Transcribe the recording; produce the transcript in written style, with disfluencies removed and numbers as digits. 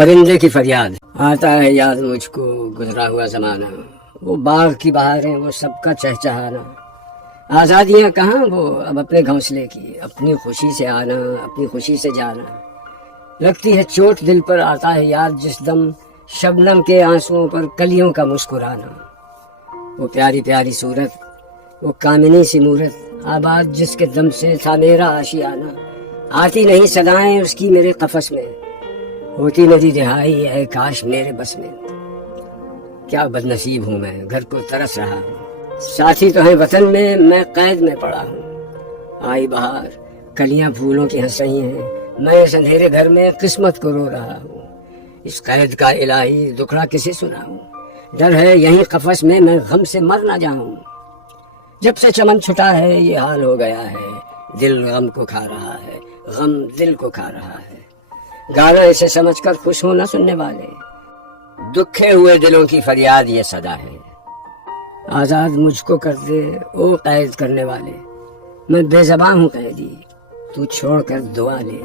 پرندے کی فریاد، آتا ہے یاد مجھ کو گزرا ہوا زمانہ، وہ باغ کی بہاریں، وہ سب کا چہچہانا، آزادیاں کہاں وہ اب اپنے گھونسلے کی، اپنی خوشی سے آنا، اپنی خوشی سے جانا۔ لگتی ہے چوٹ دل پر، آتا ہے یاد جس دم شبنم کے آنسوؤں پر کلیوں کا مسکرانا۔ وہ پیاری پیاری صورت، وہ کامنی سی مورت، آباد جس کے دم سے تھا میرا آشیانہ، آتی نہیں صدائیں اس کی میرے قفس میں، ہوتی میری رہائی اے کاش میرے بس میں۔ کیا بد نصیب ہوں میں، گھر کو ترس رہا ہوں، ساتھی تو ہیں وطن میں قید میں پڑا ہوں۔ آئی بہار، کلیاں پھولوں کی ہنس رہی ہیں، میں اس اندھیرے گھر میں قسمت کو رو رہا ہوں۔ اس قید کا الہی دکھڑا کسے سناؤں، ڈر ہے یہیں قفس میں غم سے مر نہ جاؤں۔ جب سے چمن چھٹا ہے یہ حال ہو گیا ہے، دل غم کو کھا رہا ہے، غم دل کو کھا رہا ہے۔ گانا اسے سمجھ کر خوش ہو نہ سننے والے، دکھے ہوئے دلوں کی فریاد یہ صدا ہے۔ آزاد مجھ کو کر دے او قید کرنے والے، میں بے زباں ہوں قیدی، تو چھوڑ کر دعا لے۔